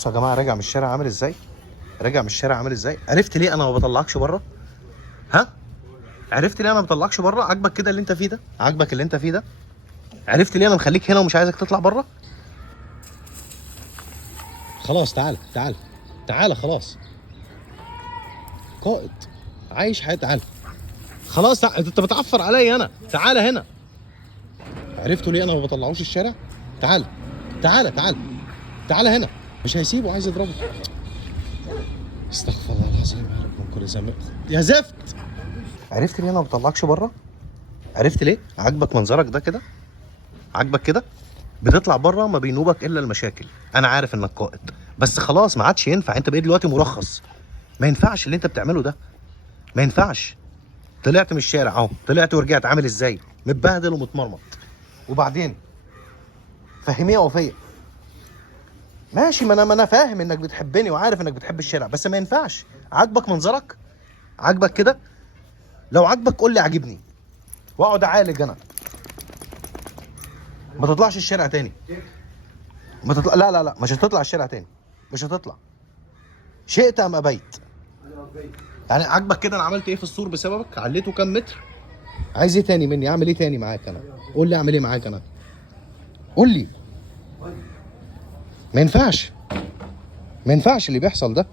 بصوا يا جماعه، راجع من الشارع عامل ازاي؟ راجع من الشارع عامل ازاي؟ عرفت ليه انا ما بطلعكش بره؟ ها؟ عرفت ليه انا ما بطلعكش بره؟ عاجبك كده اللي انت فيه ده؟ عاجبك اللي انت فيه ده؟ عرفت ليه انا مخليك هنا ومش عايزك تطلع بره؟ خلاص تعال تعال تعال خلاص. قائد عايش حياتي، تعال خلاص. انت بتعفر عليا انا. تعال هنا. عرفتوا ليه انا ما بطلعوش الشارع؟ تعال تعال تعال تعال هنا. مش هيسيبه، عايز يضربه. استغفر الله العظيم يا رب من كل ذنب. يا زفت. عرفت ليه انا ما بطلعكش بره؟ عرفت ليه؟ عاجبك منظرك ده كده؟ عاجبك كده؟ بتطلع بره ما بينوبك الا المشاكل. انا عارف انك قائد، بس خلاص ما عادش ينفع. انت بقيت دلوقتي مرخص. ما ينفعش اللي انت بتعمله ده. ما ينفعش. طلعت من الشارع اهو، طلعت ورجعت عامل ازاي؟ متبهدل ومتمرمط. وبعدين فهميه وفيه. ماشي، ما انا فاهم انك بتحبني وعارف انك بتحب الشارع، بس ما ينفعش. عاجبك منظرك؟ عاجبك كده؟ لو عاجبك قول لي عاجبني واقعد اعالج انا. ما تطلعش الشارع تاني. ما تطلع. لا لا لا، مش هتطلع الشارع تاني. مش هتطلع. شئت ام ابيت. يعني عاجبك كده؟ انا عملت ايه في السور بسببك؟ عليته كام متر؟ عايز ايه تاني مني؟ اعمل ايه تاني معاك انا؟ قول لي اعمل ايه معاك انا. قول لي. ما ينفعش. ما ينفعش اللي بيحصل ده.